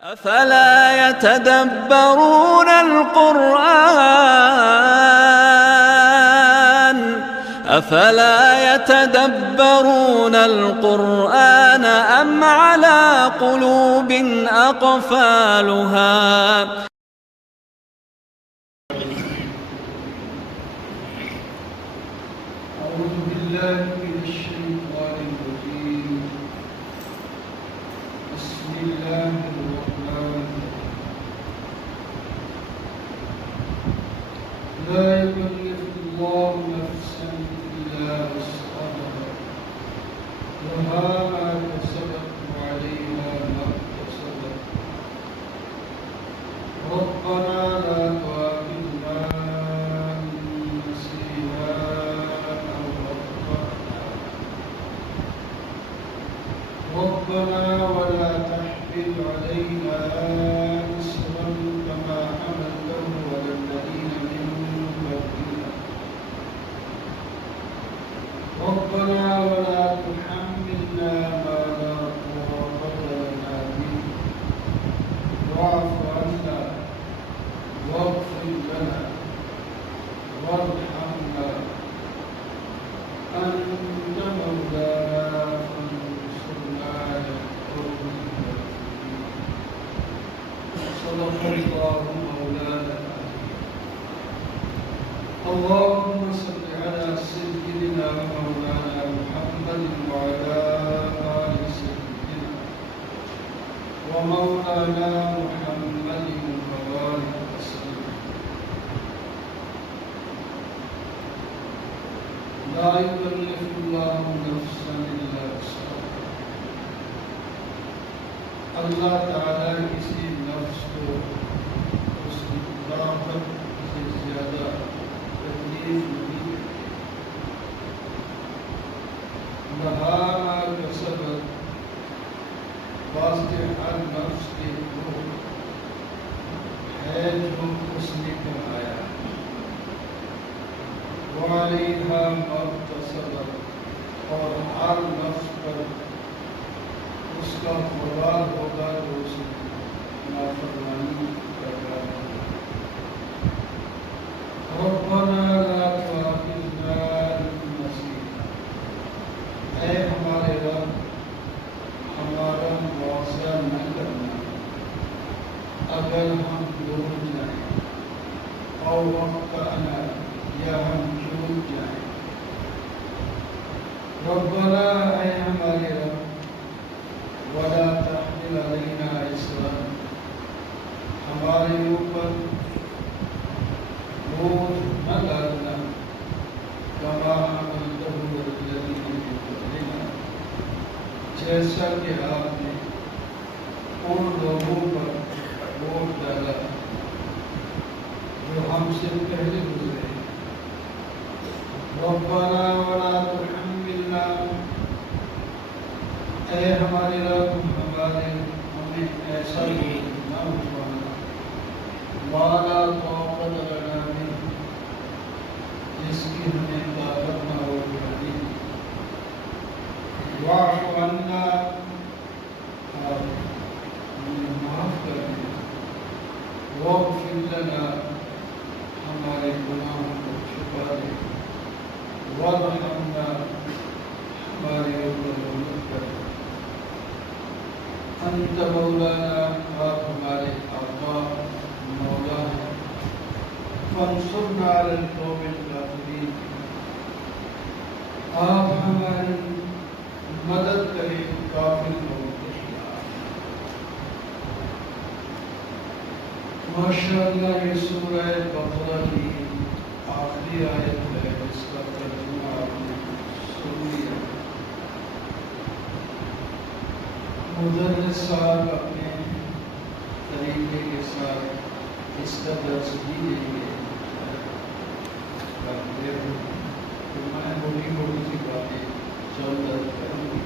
أفلا يتدبرون القرآن أم على قلوب أقفالها أعوذ بالله من الشيطان الرجيم. بسم الله الرحمن الرحيم. لا يكلف الله نفسا إلا وسعها لها ما كسبت وعليها ما اكتسبت. ربنا لا تؤاخذنا إن نسينا أو أخطأنا. ربنا ولا تحمل علينا إصرا كما حملته على الذين من قبلنا. ربنا ولا تحملنا ما لا طاقة لنا به. واعف عنا واغفر لنا وارحمنا أنت مولانا فانصرنا على القوم الكافرين. صدق الله مولانا. اللهم صل على سيدنا ومولانا محمد وعلى آل سيدنا ومولانا محمد وبارك وسلم. لا يكلف الله نفسا إلا وسعها. اللہ تعالیٰ کسی نفس کو اس کی طاقت سے زیادہ تکلیف نہیں دیتے. لہا ما کسبت، واسطے ہر نفس کے وہ ہے جو اس نے کمایا. وعلیہا ما اکتسبت، اور ہر نفس پر اس کا وبال ہوگا جو اس نے نافرمانی کر رہا ہے. ربنا لا تؤاخذنا إن نسینا. اے ہمارے رب، ہمارا مواخذہ نہ کرنا اگر ہم بھول جائیں، اور واخطأنا، یا ہم چوک جائیں. ربنا، اے ہمارے رب، ولا تحمل علینا اصرا، ہمارے اوپر بوجھ نہ ڈالنا، کما حملتہ علی الذین من قبلنا، جیسا کہ آپ نے ان لوگوں پر بوجھ ڈالا جو ہم سے پہلے گزرے. ربنا ولا تحملنا، اے ہمارے رب، ہمیں ایسا بوجھ نہ اٹھوانا، ما لا طاقت لنا به، جس کی ہمیں طاقت نہ ہو اٹھانے کی. واعف عنا، آپ ہمیں معاف کر دیں. واغفر لنا، ہمارے گناہوں کو چھپا دیں. وارحمنا، ہمارے اوپر رحمت کر. انت مولانا، آپ ہمارے آقا مولا ہیں. فانصرنا علی القوم الکافرین، آپ ہماری مدد کریں کافر قوم کے خلاف. ماشاءاللہ یہ سورہ بقرہ کی آخری آیت ہے، جس کا ترجمہ آپ نے سن لیا. مدرس صاحب اپنے طریقے کے ساتھ اس کا درس بھی دیں گے. تو میں موٹی موٹی سی باتیں چند درد کروں گی.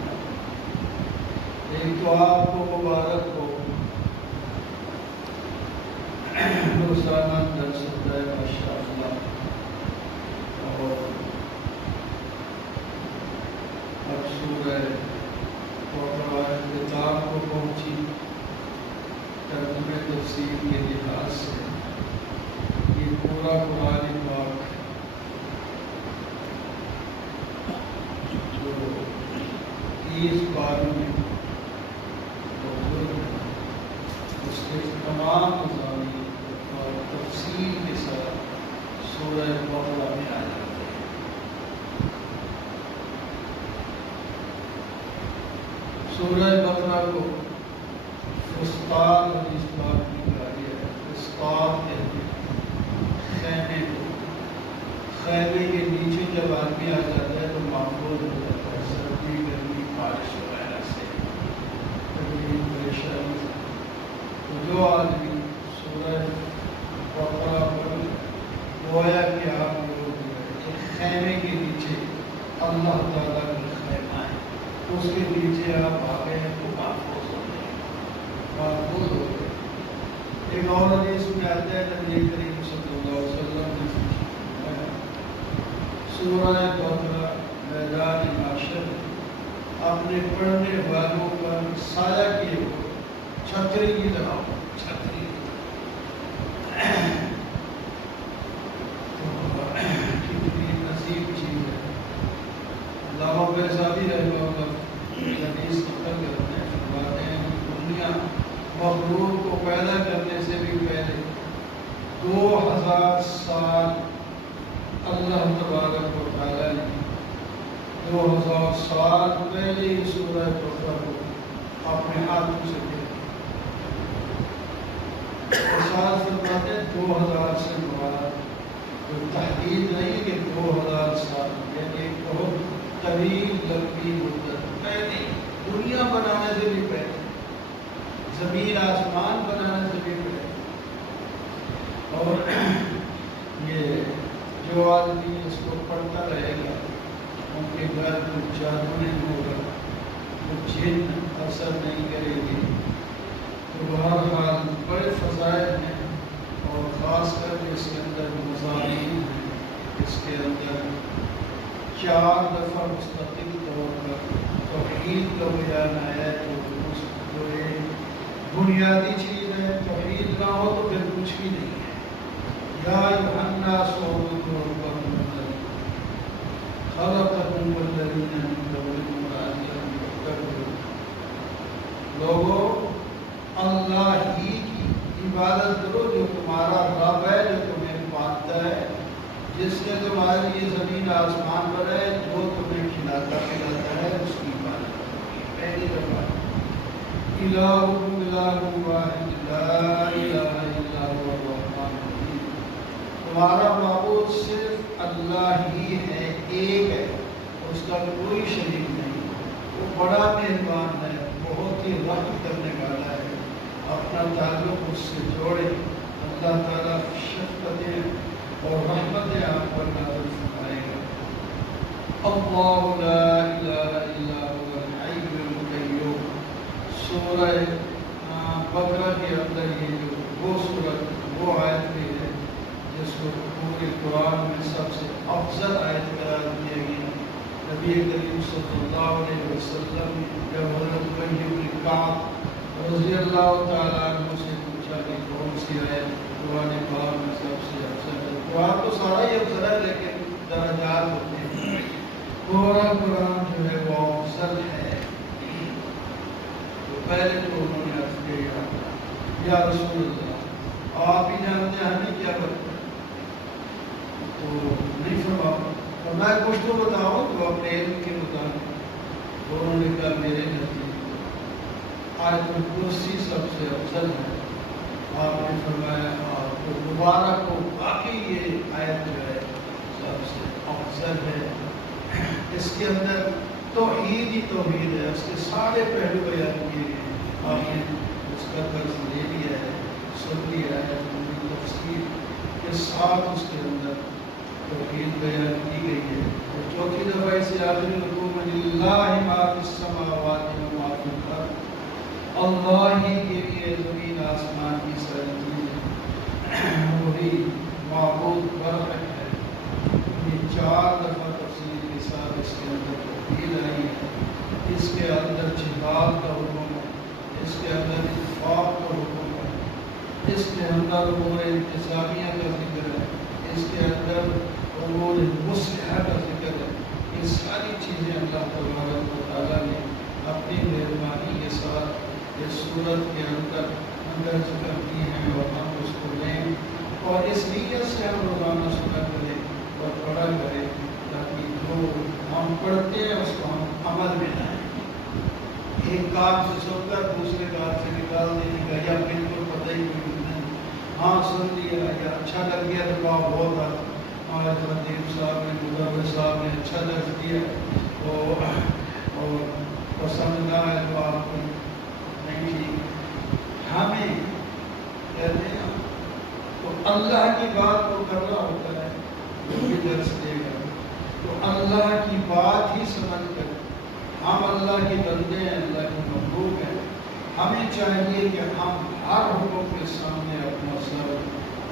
ایک تو آپ کو مبارک ہو، روزانہ درس ہوتا ہے ماشاءاللہ. اور اب سورہ اختتام کو پہنچی. ترجمے تفسیر کے لحاظ سے یہ پورا قرآن پاک جو 30 باروں میں موجود ہے، اس کے تمام مضامین اور تفصیل کے ساتھ سورہ بقرہ میں آ جاتے ہیں۔ سورہ بقرہ کو فسطاط حدیث پاک میں کہا گیا ہے۔ فسطاط کہتے ہیں خیمے کو، خیمے کے نیچے جب آدمی آ جاتا ہے تو محفوظ ہو جاتا ہے سردی گرمی بارش وغیرہ سے، تکلیف پریشانی سے۔ تو جو آدمی سورہ بقرہ پڑھ گویا کہ آپ لوگ ایک خیمے کے نیچے، اللہ تعالیٰ کا خیمہ ہے، اس کے نیچے آپ آ گئے تو محفوظ ہو گئے، محفوظ ہو گئے۔ ایک اور حدیث میں آتا ہے نبی کریم صلی اللہ علیہ وسلم نے فرمایا سورہ بقرہ میدان محشر اپنے پڑھنے والوں پر سایہ کیے ہو، چھتری کی طرح ہو، چھتری کتنی عظیم چیز ہے۔ علامہ بیضاوی رحمہ اللہ حدیث نقل کرتے ہیں، فرماتے ہیں دنیا مخلوق کو پیدا کرنے سے بھی پہلے 2000 سال اللہ تبارک و تعالیٰ نے 2000 سال پہلے ہی سورہ بقرہ کو اپنے ہاتھوں سے دیا۔ سال فرماتے ہیں 2000 سے مراد کوئی تحقیق نہیں کہ 2000 سال، یعنی ایک بہت طویل لمبی مدت پہلے، دنیا بنانے سے بھی پہلے، زمین آسمان بنانے سے بھی پہلے۔ اور یہ جو آدمی اس کو پڑھتا رہے گا ان کے گھر کچھ جادو نہیں ہوگا، کچھ جن اثر نہیں کرے گی۔ تو بہرحال بڑے فضائل ہیں، اور خاص کر اس کے اندر مضامین ہیں۔ اس کے اندر 4 دفعہ مستقل طور پر توحید کا بیان آیا ہے، جو ایک بنیادی چیز ہے۔ توحید نہ ہو تو پھر کچھ بھی نہیں ہے۔ یا ایھا الناس اعبدوا ربکم الذی خلقکم والذین من قبلکم لعلکم تتقون۔ لوگوں، اللہ ہی کی عبادت کرو جو تمہارا رب ہے، جو تمہیں پالتا ہے، جس نے تمہارے لیے زمین آسمان بنائے، جو تمہیں کھلاتا پلاتا ہے، اس کی عبادت کرو۔ پہلی دفعہ الہکم الہ واحد لا الہ الا هو الرحمن الرحیم۔ تمہارا معبود صرف اللہ ہی ہے، ایک ہے، اس کا کوئی شریک نہیں۔ وہ بڑا مہربان ہے، بہت ہی رحم کرنے والا ہے۔ اپنا تعلق اس سے جوڑے، اللہ تعالیٰ شفقتیں اور رحمتیں آپ پر نازل فرمائے گا۔ اللہ لا الہ الا هو الحی القیوم۔ سورہ بقرہ کے اندر یہ جو وہ سورت، وہ آیت بھی ہے جس کو پورے قرآن میں سب سے افضل آیت قرار دیا گیا۔ نبی کریم صلی اللہ علیہ وسلم جب حضرت ابی بن کعب رضی اللہ تعالیٰ عنہ سے پوچھا کہ کون سی آیت قرآن پاک میں سب سے افضل ہے؟ قرآن تو سارا ہی افضل ہے، لیکن درجات ہوتے ہیں۔ پورا قرآن جو ہے وہ افضل ہے۔ تو پہلے تو انہوں نے عرض کیا یا رسول اللہ، آپ ہی جانتے ہیں ہمیں کیا کرتے ہیں؟ تو نہیں فرمایا، اور میں کچھ تو بتاؤں تو اپنے علم کے مطابق۔ انہوں نے کہا میرے نزدیک آیت الکرسی سب سے افضل ہے۔ آپ نے فرمایا آپ کو مبارک ہو، باقی یہ آیت جو ہے سب سے افضل ہے۔ اس کے اندر توحید ہی توحید ہے، اس کے سارے پہلو بیان کیے گئے۔ آپ نے اس کا درس لے لیا ہے، سن لیا ہے، تفسیر کے ساتھ اس کے اندر توحید بیان کی گئی ہے۔ اور چوتھی دفعہ اسے آخری رکوع میں للہ ما فی السماوات و ما فی الارض، اللہ ہی کے لیے زمین آسمان کی ساری چیزیں، وہی معبود برحق ہے۔ یہ 4 دفعہ تفصیل کے ساتھ اس کے اندر توحید آئی ہے۔ اس کے اندر جہاد کا حکم ہے، اس کے اندر اتفاق کا حکم ہے، اس کے اندر امور انتظامیہ کا ذکر ہے، اس کے اندر امور مصلحہ کا ذکر ہے۔ یہ ساری چیزیں اللہ تبارک و تعالیٰ نے اپنی مہربانی کے ساتھ اس صورت کے اندر ذکر کی ہیں، اور ہم اس کو لیں اور اس نیت سے ہم روزانہ سنا کریں اور پڑھا کریں، تاکہ جو ہم پڑھتے ہیں اس کو ہم عمل میں لائیں۔ ایک کام سے سن کر دوسرے کام سے نکال دینے کا، یا بالکل پتہ ہی نہیں، ہاں سن لیا یا اچھا لگ گیا تو بہت ہمارے خطیب صاحب نے، مدرس صاحب نے اچھا درس دیا اور پسند نہ آئے تو آپ کو نہیں ٹھیک۔ ہمیں کہتے ہیں تو اللہ کی بات کو کرنا ہوتا ہے، جو بھی درس دے گا تو اللہ کی بات ہی سمجھ کر، ہم اللہ کے بندے ہیں، اللہ کے مخلوق ہیں، ہمیں چاہیے کہ ہم ہر حکم کے سامنے اپنا سر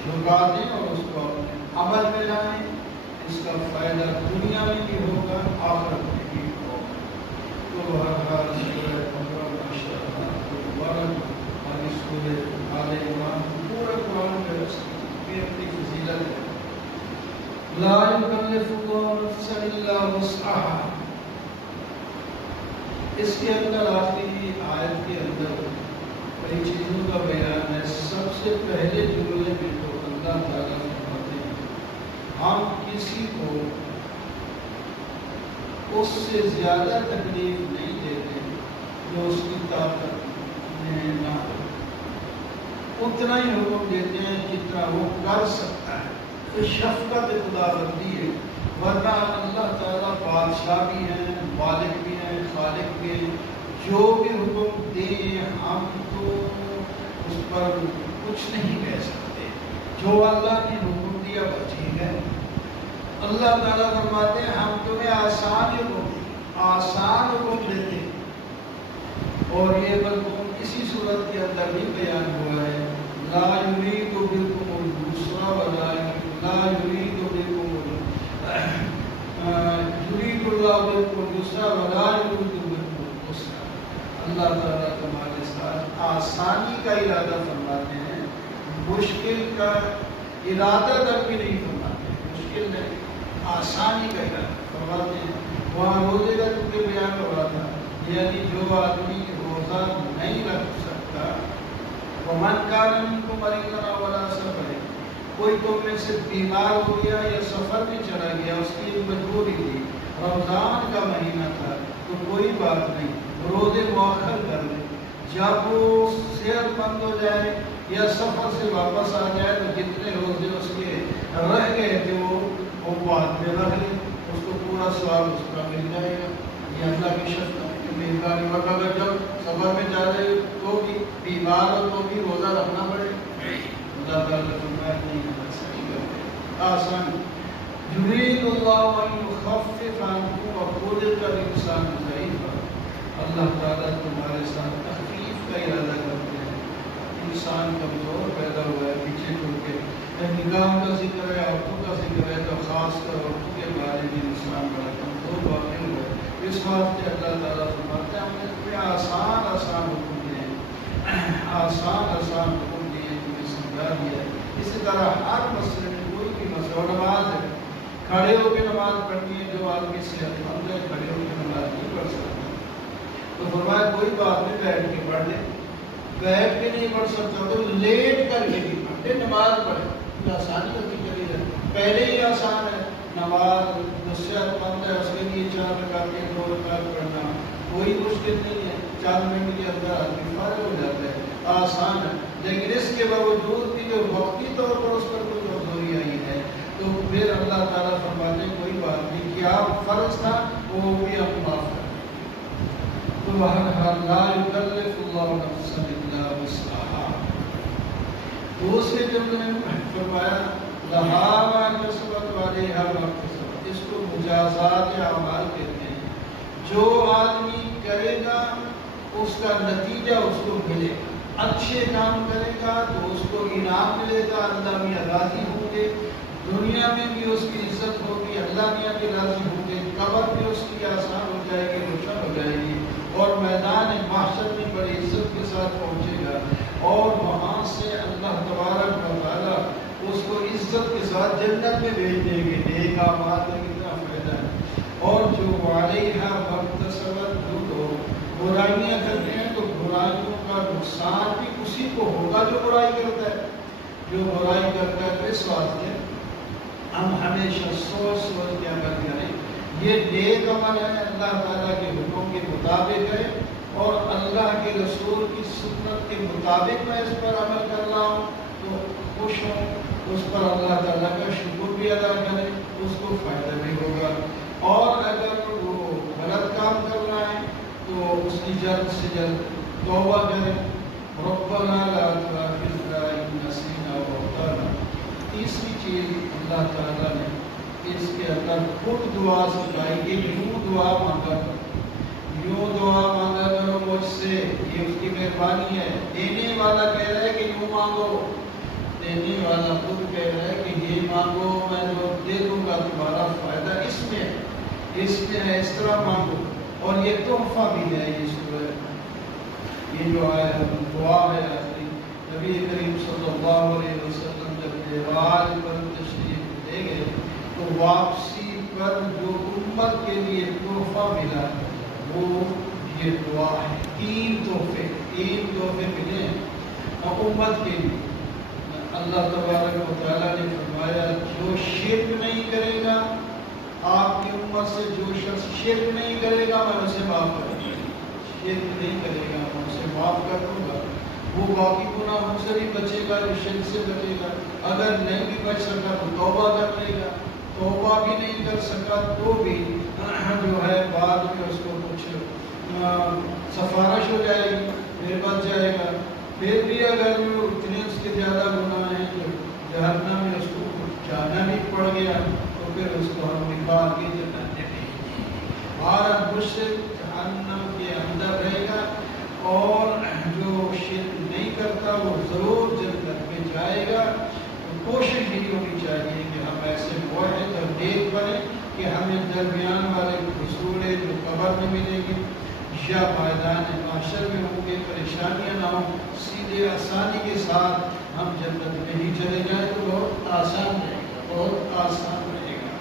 جھکا دیں اور اس کو اپنے عمل میں لائیں۔ اس کا فائدہ دنیا میں بھی ہوگا، آخرت میں بھی ہوگا۔ تو ہر حال سورہ بقرہ ماشاءاللہ مبارک اور اس سورہ آل عمران پورا قرآن کا بھی اپنی فضیلت ہے۔ لا یکلف اللہ نفسا الا وسعها، اس کے اندر آخری آیت کے اندر کئی چیزوں کا بیان ہے۔ سب سے پہلے جملے میں تو اللہ تعالیٰ فرماتے ہیں ہم کسی کو اس سے زیادہ تکلیف نہیں دیتے جو اس کی طاقت میں نہ ہو، اتنا ہی حکم دیتے ہیں جتنا وہ کر سکتا ہے۔ تو شفقت خداوندی ہے، ورنہ اللہ تعالیٰ بادشاہ بھی ہیں، مالک بھی ہیں، خالق بھی ہیں، جو بھی حکم دیں ہم تو اس پر کچھ نہیں کہہ سکتے۔ جو اللہ نے حکم دیا وہ ٹھیک ہے۔ اللہ تعالیٰ فرماتے ہیں ہم تمہیں آسان حکم دیتے ہیں، اور یہ مضمون اسی صورت کے اندر بھی بیان ہوا ہے۔ لا یرید بکم الیسر ولا یرید بکم یرید اللہ بکم الیسر ولا یرید بکم العسر۔ اللہ تعالیٰ تمہارے ساتھ آسانی کا ارادہ فرماتے ہیں، مشکل کا ارادہ تک بھی نہیں فرماتے۔ مشکل نہیں، آسانی کا ارادہ فرماتے ہیں۔ وہاں روزے کا کیونکہ بیان ہو رہا تھا، یعنی جو آدمی روزہ نہیں رکھ سکتا، ومن کان منکم مریضا او علی سفر، کوئی تم میں سے بیمار ہو گیا یا سفر میں چلا گیا، اس کی ایک مجبوری تھی، رمضان کا مہینہ تھا، تو کوئی بات نہیں، روزے مؤخر کر لیں۔ جب وہ صحت مند ہو جائے یا سفر سے واپس آ جائے تو جتنے روزے اس کے رہ گئے تھے وہ بعد میں رکھ لیں، اس کو پورا ثواب اس کا مل جائے گا۔ یہ اللہ کی شفقت کی مہربانی۔ اگر جب سفر میں جا رہے تو بھی بیمار ہو تو بھی روزہ رکھنا پڑے، اللہ تعالیٰ فرمایا نہیں صحیح کرتے آسان۔ یرید اللہ ان یخفف عنکم وخلق الانسان ضعیفا، اللہ تعالیٰ تمہارے ساتھ تخفیف کا ارادہ کرتے ہیں۔ انسان کمزور پیدا ہوا ہے، پیچھے چھوڑ کے نگاہ کا ذکر ہے، عورتوں کا ذکر ہے تو خاص کر عورتوں کے بارے میں انسان بڑا کمزور واقع ہوا ہے۔ اس واسطے اللہ تعالیٰ فرماتے ہیں ہم نے تمہیں آسان حکم دیے، آسان حکم دیے، تمہیں سمجھا دیا ہے۔ اسی طرح ہر مسئلے میں کوئی بھی مسئلہ، نماز ہے، کھڑے ہو کے نماز پڑھنی ہے، جو آدمی صحت مند ہے کھڑے ہو کے نماز نہیں پڑھ سکتا، تو فرمایا کوئی بات نہیں، بیٹھ کے پڑھ لے۔ بیٹھ کے نہیں پڑھ سکتا تو لیٹ کر کے بھی پڑھ لے، نماز پڑھے، یہ آسانی ہوتی چلی ہے۔ پہلے ہی آسان ہے، نماز جو صحت مند ہے اس کے لیے 4 رکعتیں 2 رکعت پڑھنا کوئی مشکل نہیں ہے، 4 منٹ کے اندر آدمی فارغ ہو جاتا ہے، آسان ہے۔ لیکن اس کے باوجود بھی جو وقتی طور پر اس پر کوئی کمزوری آئی ہے تو پھر اللہ تعالیٰ فرماتے ہیں کوئی بات نہیں، کیا فرض تھا وہ بھی آپ معاف کر دیں۔ تو بہرحال لا یکلف اللہ نفسا الا وسعها۔ دوسرے جملے میں فرمایا لہا ما کسبت وعلیہا ما اکتسبت، اس کو مجازات اعمال کہتے ہیں۔ جو آدمی کرے گا اس کا نتیجہ اس کو ملے گا، اچھے کام کرے گا تو اس کو انعام ملے گا، اللہ میاں راضی ہوں گے، دنیا میں بھی اس کی عزت ہوگی، اللہ میاں بھی راضی ہوں گے، قبر بھی اس کی آسان ہو جائے گی، روشن ہو جائے گی، اور میدان محشر میں بڑی عزت کے ساتھ پہنچے گا، اور وہاں سے اللہ تبارک ساتھ جنت میں بھیج دیں گے. نیک اعمال کا کتنا فائدہ ہے. اور جو علیہا مکتسبت، جو لوگ برائیاں کرتے ہیں تو برائیوں کا نقصان بھی اسی کو ہوگا جو برائی کرتا ہے. جو برائی کرتا ہے تو اس واسطے ہم ہمیشہ سوچ کے عمل کریں. یہ نیک عمل ہے، اللہ تعالیٰ کے حکم کے مطابق ہے اور اللہ کے رسول کی سنت کے مطابق میں اس پر عمل کر رہا ہوں تو خوش ہوں. اس پر اللہ تعالیٰ کا شکر بھی ادا کریں، اس کو فائدہ بھی ہوگا. اور اگر وہ غلط کام کر رہا ہے تو اس کی جلد سے جلد توبہ کریں. ربنا لا تؤاخذنا ان نسینا او اخطانا. تیسری چیز اللہ تعالیٰ نے اس کے اندر خود دعا سکھائی کہ یوں دعا مانگا کرو، یوں دعا مانگا کرو مجھ سے. یہ اس کی مہربانی ہے. دینے والا کہہ رہا ہے کہ یوں مانگو، دینے والا خود کہہ رہا ہے کہ یہ مانگو، میں جو دے دوں گا تمہارا فائدہ اس میں ہے، اس طرح مانگو. اور یہ تحفہ بھی ہے. یہ سورہ یہ جو ہے دعا ہے آخری. نبی کریم صلی اللہ علیہ وسلم جب معراج پر تشریف لے گئے تو واپسی پر جو امت کے لیے تحفہ ملا وہ یہ دعا ہے. تین تحفے ملے امت کے لیے. اللہ تبارک و تعالیٰ نے فرمایا جو شرک نہیں کرے گا، آپ کی امت سے جو شخص شرک نہیں کرے گا میں اسے معاف کروں گا. شرک نہیں کرے گا میں اسے معاف کر دوں گا. وہ باقی گناہوں سے بھی بچے گا، شرک سے بچے گا. اگر نہیں بھی بچ سکا تو توبہ کر لے گا. توبہ بھی نہیں کر سکا تو بھی جو ہے بعد میں اس کو کچھ سفارش ہو جائے گی، پھر بچ جائے گا. پھر بھی اگر وہ اتنے اس کے زیادہ گناہ ہیں کہ جہنم میں اس کو جانا بھی پڑ گیا تو پھر اس کو ہم نکال کے جنت میں بھیجیں گے. ہمارا مشرک جہنم کے اندر رہے گا اور جو شرک نہیں کرتا وہ ضرور جنت میں جائے گا. کوشش بھی ہونی چاہیے کہ ہم ایسے موحد اور نیک بنیں کہ ہمیں درمیان والے حصولے جو قبر میں ملیں گے یا میدان محشر میں ہوں گے پریشانیاں نہ ہوں، سیدھے آسانی کے ساتھ ہم جنت میں ہی چلے جائیں تو بہت آسان رہے گا، بہت آسان رہے گا.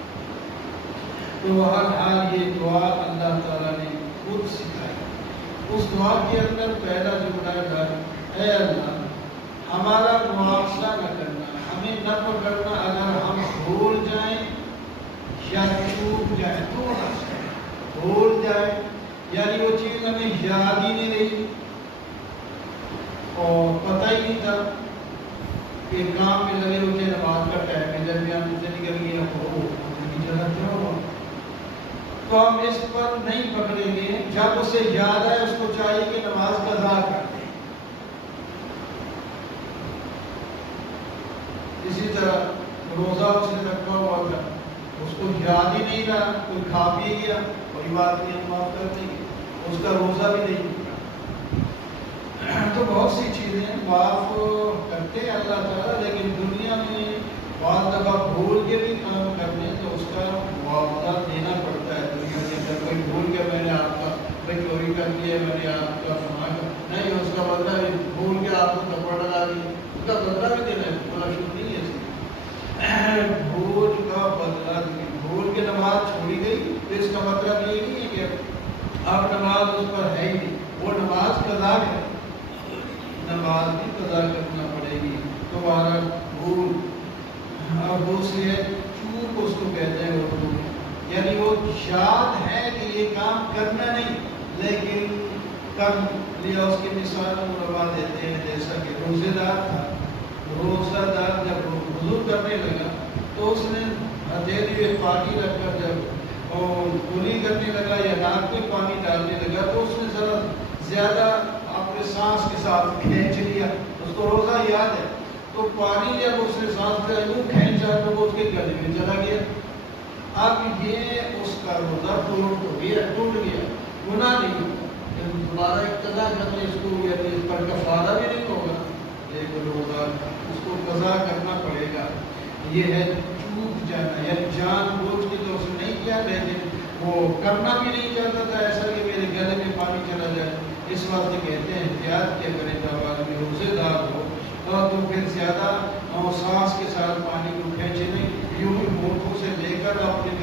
تو ہر حال یہ دعا اللہ تعالیٰ نے خود سکھائی. اس دعا کے اندر پہلا جملہ ہے اے اللہ ہمارا مواخذہ نہ کرنا، ہمیں نہ پکڑنا اگر ہم بھول جائیں یا چوک جائیں. تھوڑا سا بھول جائیں یعنی وہ چیز ہمیں یاد ہی نہیں رہی اور پتہ ہی نہیں تھا کہ کام میں لگے ہوتے نماز کا ٹائم ہے درمیان سے نکل گیا ہو جگہ کیوں ہو تو ہم اس پر نہیں پکڑیں گے. جب اسے یاد آئے اس کو چاہیے کہ نماز قضا کر دیں. اسی طرح روزہ اس نے رکھا ہوا تھا، اس کو یاد ہی نہیں رہا، کوئی کھا پی گیا کوئی بات نہیں معاف کر دیں گے، اس کا روزہ بھی نہیں ٹوٹا. تو بہت سی چیزیں معاف کرتے ہیں اللہ تعالیٰ، لیکن دنیا میں بعض دفعہ بھول کے بھی کام کرنے تو اس کا معاوضہ دینا پڑتا ہے. دنیا کے اندر کوئی بھول کے میں نے آپ کا چوری کر دیا، میں نے آپ کا فنا نہیں، اس کا بدلہ بھول کے آپ کو تھپڑ لگا دی، اس کا بدلہ بھی دینا ہے. بڑا شکر نہیں ہے بھول کا بدلہ دیں. بھول کے نماز چھوڑی گئی تو اس کا مطلب یہ نہیں ہے کہ اب نماز اس پر ہے ہی نہیں، وہ نماز قضا ہے، نماز بھی قضا کرنا پڑے گی. تو ہمارا بھول اور دوسری ہے چوک، اس کو کہتے ہیں اردو میں، یعنی وہ یاد ہے کہ یہ کام کرنا نہیں لیکن کر لیا. اس کی مثال ہم لگا دیتے ہیں جیسا کہ روزے دار تھا، روزہ دار جب وضو کرنے لگا تو اس نے ہتھیلی میں پانی رکھ کر جب کلی کرنے لگا یا ناک میں پانی ڈالنے لگا تو اس نے ذرا زیادہ اپنے سانس کے ساتھ کھینچ لیا. اس کو روزہ یاد ہے تو پانی جب اس نے سانس کا یوں کھینچا تو وہ اس کے گلے میں چلا گیا. اب یہ اس کا روزہ ٹوٹ گیا، گناہ نہیں ہوگا، دوبارہ ایک قضا کرنے اس کو یا اس پر کفارہ بھی نہیں ہوگا، لیکن روزہ اس کو قضا کرنا پڑے گا. یہ ہے چوک جانا، یعنی جان بوجھ کے تو اس نے نہیں کیا لیکن وہ کرنا بھی نہیں چاہتا تھا ایسا کہ میرے گلے میں پانی چلا جائے. اس واسطے کہتے ہیں احتیاط کیا کرے جب آدمی روزے دار ہو تو پھر زیادہ سانس کے ساتھ پانی کو کھینچے نہیں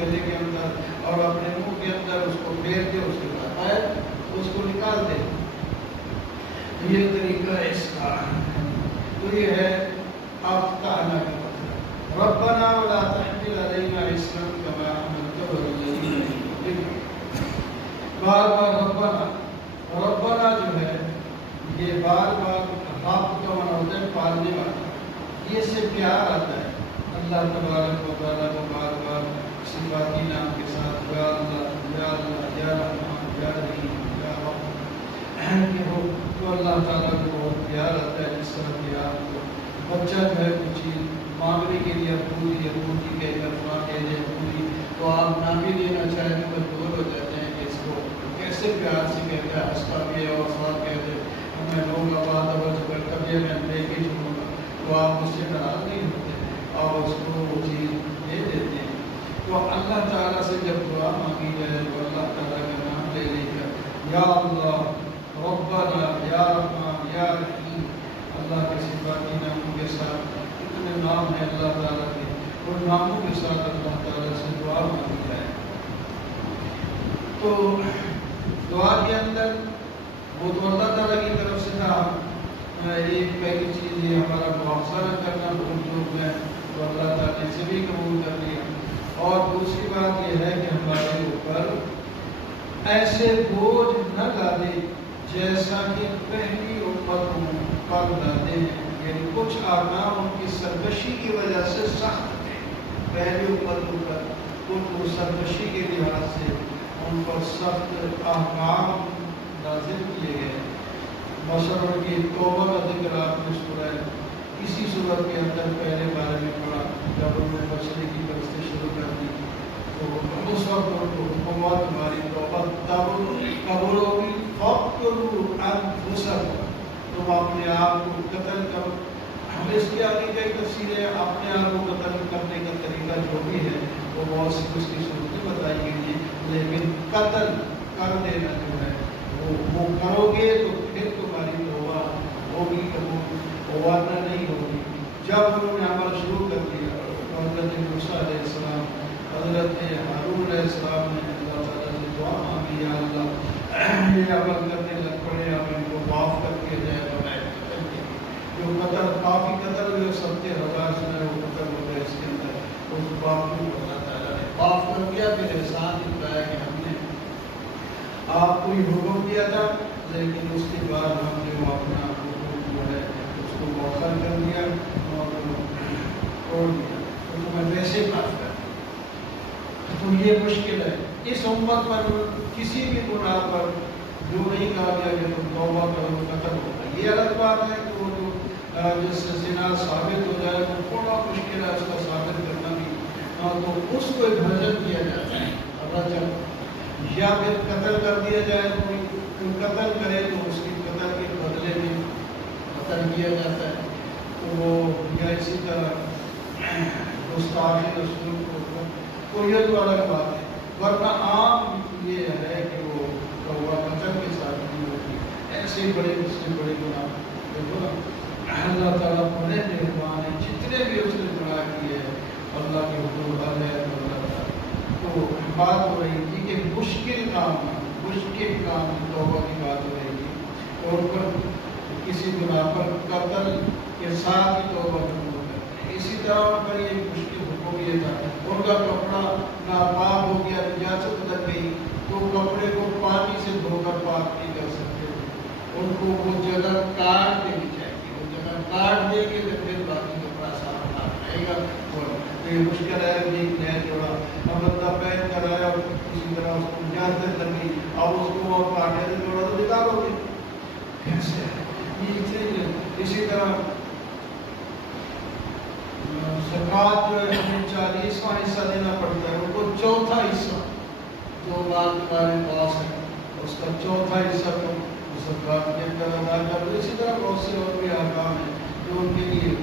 چہرے کے اندر اور اپنے منہ کے اندر اس کو پھیر دے، اس کے بعد اس کو نکال دے. یہ طریقہ ہے اس کا. تو یہ ہے افتحنا کا مطلب ربنا ولا تحمل علينا اسرا كما حملته على الذين من قبلنا. بار بار ربنا جو ہے یہ بار بار رب کا معنی ہوتا ہے پالنے والا. یہ سے پیار آتا ہے اللہ تبارک و تعالیٰ کو بار بار صفاتی نام کے ساتھ یا اللہ یا اللہ یا رحمان یا رحیم یا رب کہ ہو تو اللہ تعالیٰ کو بہت پیار آتا ہے. جس طرح کہ آپ کو بچہ جو ہے کوئی چیز مانگنے کے لیے ابو جی کہہ کر فلاں کہہ دیں ابو جی، تو آپ نہ بھی لینا چاہیں تو مجبور ہو جاتے ہیں کہ اس کو کیسے پیار سے کہتے ہیں ہنستا بھی ہے اور ساتھ کہتے ہیں میں لوگ آباد اگر کبھی میں لے کے چھوڑوں گا تو آپ اس سے ناراض نہیں ہوتے اور اس کو وہ چیز دے دیتے ہیں. تو اللہ تعالیٰ سے جب دعا مانگی جائے تو اللہ تعالیٰ کا نام لے لے کر یا اللہ ربنا یا رحمان یا رحیم، اللہ کے صفاتی ناموں کے ساتھ اتنے نام ہیں اللہ تعالیٰ کے، اور ناموں کے ساتھ اللہ تعالیٰ سے دعا مانگی جائے. تو دعا کے اندر وہ تو اللہ تعالیٰ کی طرف سے تھا. ایک پہلی چیز یہ ہمارا معاوضہ نہ کرنا بھول چوک ہے تو اللہ تعالیٰ نے اسے بھی قبول کر لیا. اور دوسری بات یہ ہے کہ ہمارے اوپر ایسے بوجھ نہ ڈالے جیسا کہ پہلی امتوں پر ڈالے ہیں. یعنی کچھ احکام ان کی سرکشی کی وجہ سے سخت تھے پہلی امتوں پر، ان سرکشی کے لحاظ سے ان پر سخت احکام نازل کیے گئے. مثلا کی توبہ کا ذکر آپ نے سنا ہے اسی صورت کے اندر پہلے بارے میں پڑھا جب انہوں نے مچھلی کی پرستی شروع کر دی تو اس وقت ان کو حکم ہوا تمہاری توبہ قبول ہوگی فاقتلوا انفسکم، تم اپنے آپ کو قتل کرو. ہم اس کی آگے کئی تفسیریں اپنے آپ کو قتل کرنے کا طریقہ جو بھی ہے وہ بہت سی اس کی صورتیں بتائی گئی ہیں، لیکن قتل کر دینا جو ہے وہ کرو گے تو پھر تمہاری توبہ ہوگی قبول، ورنہ نہیں ہوگی. جب انہوں نے عمل شروع کر دیا حضرت موسیٰ علیہ السلام حضرت ہارون علیہ السلام نے اللہ تعالیٰ سے دعا مانگی یا اللہ یہ عمل کرنے لگ پڑے آپ ان کو معاف کر کے جائے بنائے قتل کے جو قتل کافی قتل ہوئے 70,000 سے وہ قتل ہو گئے. اس کے اندر اس باپ کو اللہ تعالیٰ نے معاف کر دیا. پھر احسان دکھایا کہ ہم نے آپ کو یہ حکم دیا تھا لیکن اس کے بعد ہم نے وہ اپنا حکم جو ہے اس کو مؤخر کر دیا اور چھوڑ دیا تو تمہیں ویسے معاف کر دیا. تو یہ مشکل ہے اس امت پر کسی بھی گناہ پر جو نہیں کہا گیا کہ تم توبہ کرو قتل ہوگا. یہ الگ بات ہے کہ وہ جو جس سے زنا ثابت ہو جائے وہ تھوڑا مشکل ہے اس کا ثابت کرنا بھی، تو اس کو ایک بھجن کیا جاتا ہے رجم، یا پھر قتل کر دیا جائے کوئی قتل کرے تو اس کی قتل کے بدلے میں قتل کیا جاتا ہے. تو یا اسی طرح گستاخی رسول کو یہ تو الگ بات ہے، ورنہ عام یہ ہے کہ وہ قتل کے ساتھ نہیں ہوتی. ایسے بڑے اس سے بڑے گناہ دیکھو نا اللہ تعالیٰ بڑے مہربان ہیں، جتنے بھی اس نے گناہ کیے ہیں اللہ کے حضور حل ہے اللہ تعالیٰ. تو بات ہو رہی تھی کہ مشکل کام توبہ کی بات ہو رہی تھی اور پر کسی گناہ پر قتل کے ساتھ ہی توبہ قبول کرتے ہیں. اسی طرح پر یہ مشکل حکم یہ تھا ان کا کپڑا ناپاک ہو گیا نجاست لگ گئی تو کپڑے کو پانی سے دھو کر پاک نہیں کر سکتے، ان کو وہ جگہ کاٹ دینی چاہیے. وہ جگہ کاٹ دیں گے تو پھر باقی کپڑا صاف رہے گا. یہ مشکل ہے ایک نیا جوڑا اب بندہ پہن کر آیا اور کسی طرح اس کو اجازت لگی اب اس کو اور کاٹے سے جوڑا تو نکالو گے کیسے. اسی طرح زکوٰۃ جو ہے ہمیں 40واں حصہ دینا پڑتا ہے، ان کو چوتھا حصہ جو مال تمہارے پاس ہے اس کا چوتھا حصہ تم زکوٰۃ کے اندر ادا کرو. اسی طرح بہت سے اور بھی احکام ہیں جو ان کے لیے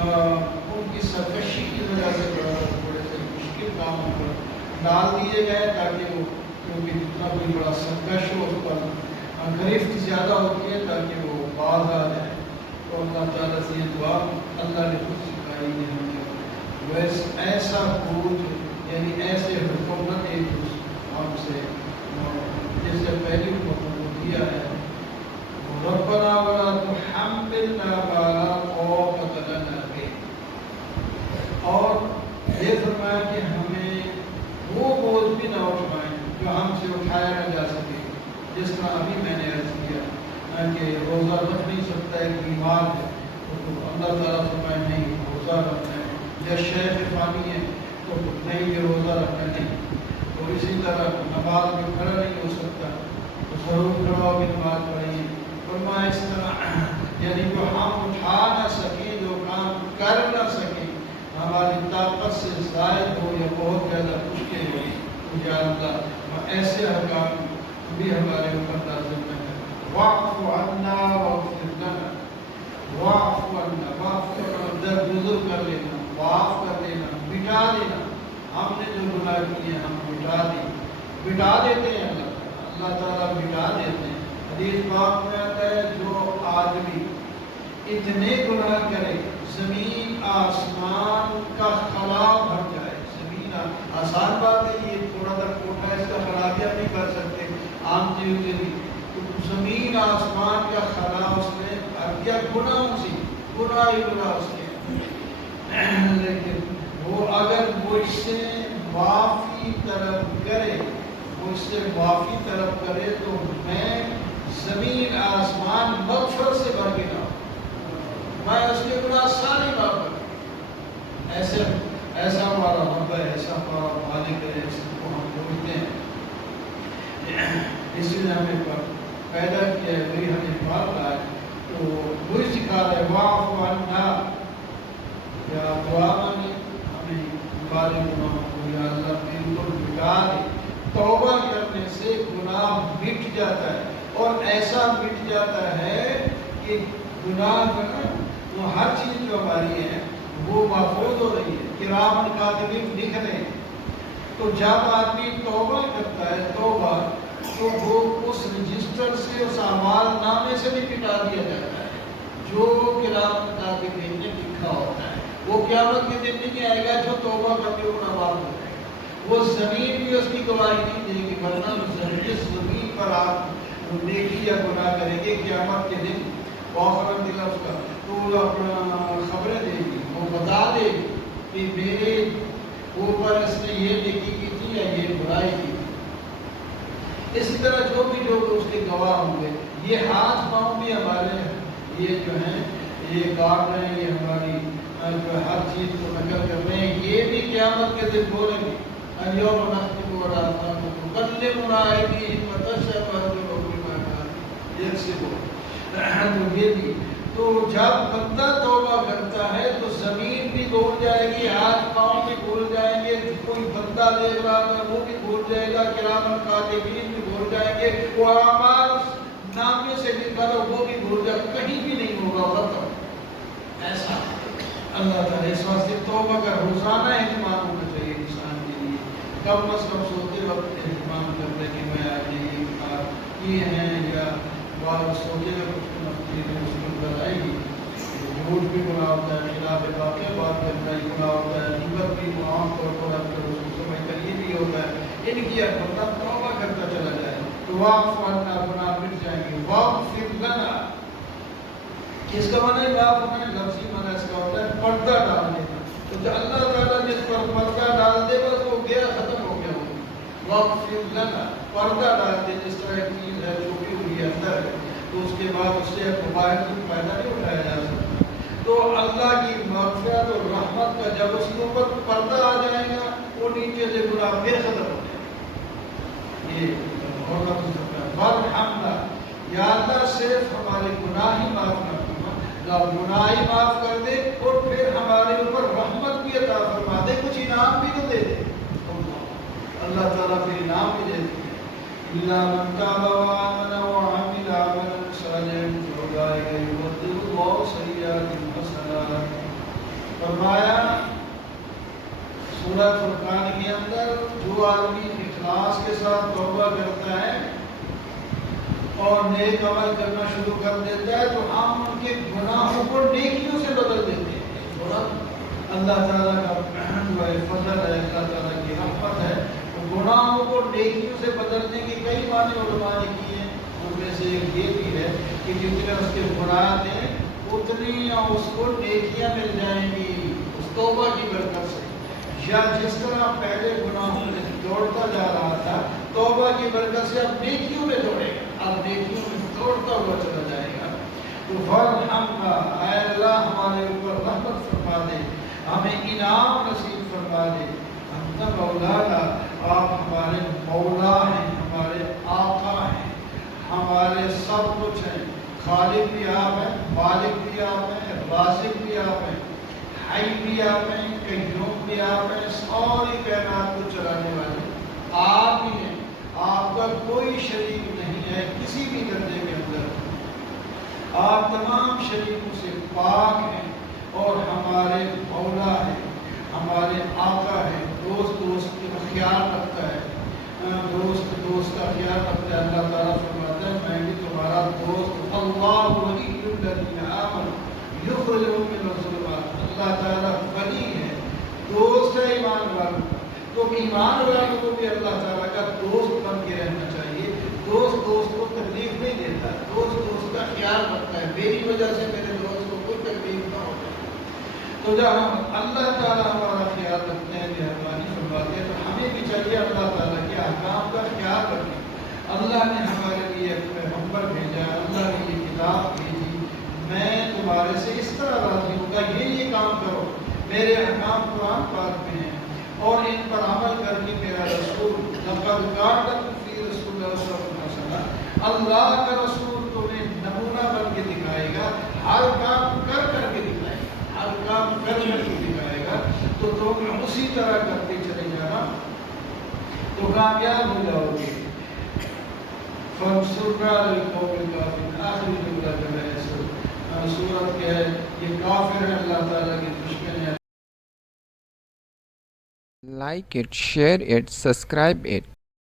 ان کی سرکشی کی وجہ سے بڑے سے مشکل کاموں پر ڈال دیے گئے تاکہ وہ کیونکہ جتنا کوئی بڑا سرکش ہو اس پر گرفت زیادہ ہوتی ہے تاکہ وہ باز آ جائے. تو اللہ تعالیٰ سے یہ دعا اللہ نے خود سکھائی ہے ہمیں ویسے ایسا بوجھ یعنی ایسے حکم پانی ہے تو نہیں یہ روزہ رکھنا نہیں. تو اسی طرح نماز میں کھڑا نہیں ہو سکتا تو ضرور کھڑا ہو کے نماز پڑھیے. فرمایا اس طرح یعنی جو ہم اٹھا نہ سکیں, جو کام کر نہ سکیں, ہماری طاقت سے زائد ہو یا بہت زیادہ مشکل ہو, تو یا اللہ ایسے احکام بھی ہمارے اوپر لازم نہ کریں. واعف عنا واغفر لنا, واعف عنا, معاف کرنا درگزر کر لینا, معاف کر لینا, مٹا دینا. ہم نے جو گناہ کیے ہم مٹا دیتے ہیں. اللہ تعالیٰ مٹا دیتے ہیں. حدیث پاک میں آتا ہے جو آدمی اتنے گناہ کرے زمین آسمان کا خلا بھر جائے. زمین آسان بات ہے, یہ تھوڑا سا کوٹھا ہے, اس کا خلا بھی ہم نہیں کر سکتے عام چیز کے لیے. تو زمین آسمان کا خلا اس نے بھر کیا گناہوں سے, گناہ ہی گناہ اس کے. لیکن وہ اگر وہ اس سے معافی طلب کرے, وہ اس سے معافی طلب کرے تو میں زمین آسمان مغفرت سے بھر کے نہ, میں اس کے گناہ سارے معاف کروں. ایسا ہمارا رب ہے, ایسا ہمارا مالک ہے, اس کو ہم بولتے ہیں. اسی نے ہمیں پیدا کیا ہے, وہی ہمیں پالا ہے, تو وہی سکھا رہے واعف عنا, یا دعا مانگے ہمیں ہمارے گناہوں کو یا اللہ بالکل مٹا دے. توبہ کرنے سے گناہ مٹ جاتا ہے, اور ایسا مٹ جاتا ہے کہ گناہ کا وہ ہر چیز جو ہماری ہے وہ محفوظ ہو رہی ہے, کرام کاتبین لکھ رہے ہیں. تو جب آدمی توبہ کرتا ہے توبہ, تو وہ اس رجسٹر سے, اس اعمال نامے سے بھی مٹا دیا جاتا ہے جو کرام کاتبین نے لکھا ہوتا ہے. وہ قیامت کے دن نہیں آئے گا جو توبہ کر کے گناہ معاف ہو جائے گا. وہ زمین بھی اس کی گواہی نہیں دے گی, ورنہ جس زمین پر آپ نیکی یا گناہ کریں گے قیامت کے دن واخرت دل اس کا, تو وہ اپنا خبریں دے گی, وہ بتا دے گی کہ میرے اوپر اس نے یہ نیکی کی تھی یا یہ برائی کی تھی. اسی طرح جو بھی لوگ اس کے گواہ ہوں گے, یہ ہاتھ پاؤں بھی ہمارے یہ جو ہیں یہ کاٹ رہے ہیں, یہ ہماری جو ہر چیز کو نقل کر رہے ہیں, یہ بھی قیامت کے دن بولیں گے اليوم نختم على افواههم وتكلمنا ايديهم وتشهد ارجلهم بما كانوا يكسبون. تو یہ بھی, تو جب بندہ توبہ کرتا ہے تو زمین بھی بھول جائے گی, ہاتھ پاؤں بھی بھول جائیں گے, کوئی بندہ دیکھ رہا ہے وہ بھی بھول جائے گا, کرام کاتبین بھی بھول جائیں گے, وہ اعمال نامے سے لکھا تھا وہ بھی بھول جائے, کہیں بھی نہیں ہوگا ختم. ایسا اللہ تعالیٰ اس واسطے توبہ کا روزانہ اہتمام ہونا چاہیے انسان کے لیے. کم از کم سوتے وقت اہتمام کرتے کہ میں آج یہ کار کیے ہیں, یا بعض سوچے گا کچھ مصیبت آئے گی. جھوٹ بھی گناہ ہوتا ہے, خلاف واقع بات کرنا ہی گناہ ہوتا ہے, غیبت بھی عام طور پر آپ کو سمجھ کر یہ بھی ہوتا ہے. ان کی بندہ توبہ کرتا چلا جائے تو واعف عنا, گناہ مٹ جائیں گے. واغفر لنا, اس کا معنی معاف ہونا ہے, لفظی معنی اس کا ہوتا ہے پردہ ڈال دینا. تو جو اللہ تعالیٰ جس پر پردہ ڈال دے بس وہ گیا, ختم ہو گیا. واغفر لنا, پردہ ڈال دے. جس طرح ایک چیز ہے چھپی ہوئی ہے اندر ہے, تو اس کے بعد اس سے باہر سے فائدہ نہیں اٹھایا جا سکتا. تو اللہ کی مغفرت اور رحمت کا جب اس کے اوپر پردہ آ جائے گا, وہ نیچے سے گناہ پھر ختم ہو جائے گا. یہ ہونا تو سکتا ہے. وارحمنا, یا اللہ صرف ہمارے گناہ ہی معاف نہ کرنا, گناہ ہی معاف کر دے اور پھر ہمارے اوپر رحمت بھی عطا فرما دے, کچھ انعام بھی تو دے دے. اللہ تعالیٰ پھر انعام بھی دے دے. الا من تاب وآمن وعمل عملا صالحا فاولئک یبدل اللہ سیئاتہم حسنات. فرمایا سورہ فرقان کے اندر, جو آدمی اخلاص کے ساتھ توبہ کرتا ہے اور نیک عمل کرنا شروع کر دیتا ہے تو ہم ان کے گناہوں کو نیکیوں سے بدل دیتے ہیں. اور اللہ تعالیٰ کا جو ہے فضل ہے, اللہ تعالیٰ کی رحمت ہے, تو گناہوں کو نیکیوں سے بدلنے کے کئی معنی علماء نے کیے ہیں. ان میں سے ایک یہ بھی ہے کہ جتنے اس کے گناہ ہیں اتنی اس کو نیکیاں مل جائیں گی اس توبہ کی برکت سے. یا جس طرح پہلے گناہوں میں دوڑتا جا رہا تھا, توبہ کی برکت سے اب نیکیوں میں دوڑے گا, اب نیکیوں میں دوڑتا ہوا چلا جائے گا. تو وارحمنا, اے اللہ ہمارے اوپر رحمت فرما دے, ہمیں انعام نصیب فرما آپ ہیں، مالک بھی آپ ہیں، رازق بھی آپ ہیں، حی بھی آپ ہیں، قیوم بھی آپ ہیں، ساری کائنات کو چلانے والے آپ ہی ہیں۔ آپ کا کوئی شریک نہیں ہے کسی بھی درجے کے اندر، آپ تمام شریکوں سے پاک ہیں اور ہمارے مولا ہیں، ہمارے آقا ہیں۔ دوست دوست کا خیال رکھتا ہے، دوست دوست کا خیال رکھتا ہے۔ اللہ تعالیٰ فرماتا ہے میں بھی تمہارا دوست، اللہ ولی الذین آمنوا یخرجہم من الظلمات۔ اللہ تعالیٰ ولی ہے، دوست ہے ایمان والوں کا، تو ایمان والوں کو بھی اللہ تعالیٰ کا دوست بن کے رہنا چاہیے۔ دوست دوست کو تکلیف نہیں دیتا، دوست دوست کا خیال رکھتا ہے، میری وجہ سے میرے دوست کو کوئی تکلیف نہ ہو۔ تو جب ہم اللہ تعالیٰ ہمارا خیال رکھتے ہیں، مہربانی فرماتے ہیں، تو ہمیں بھی چاہیے اللہ تعالیٰ کے احکام کا خیال رکھیں۔ اللہ نے ہمارے لیے پیغمبر بھیجا، اللہ نے یہ کتاب بھیجی، میں تمہارے سے اس طرح راضی ہوں گا، یہ کام کرو، میرے احکام قرآن پاک میں ہیں اور ان پر عمل کر کے میرا رسول لقد کان لکم فی رسول اللہ اسوۃ حسنہ، اللہ کا رسول تمہیں نمونہ بن کے دکھائے گا، ہر کام کر کر کے دکھائے گا، ہر کام کر کر کے دکھائے گا، تو تم اسی طرح کرتے چلے جانا تو کامیاب ہو جاؤ گے۔ فَانصُرْنَا عَلَى الْقَوْمِ الْكَافِرِينَ، آخری جملہ جو ہے سورت کے ہے، یہ کافر ہے، اللہ تعالیٰ کی دشمن ہے۔ Like it, share it, subscribe it.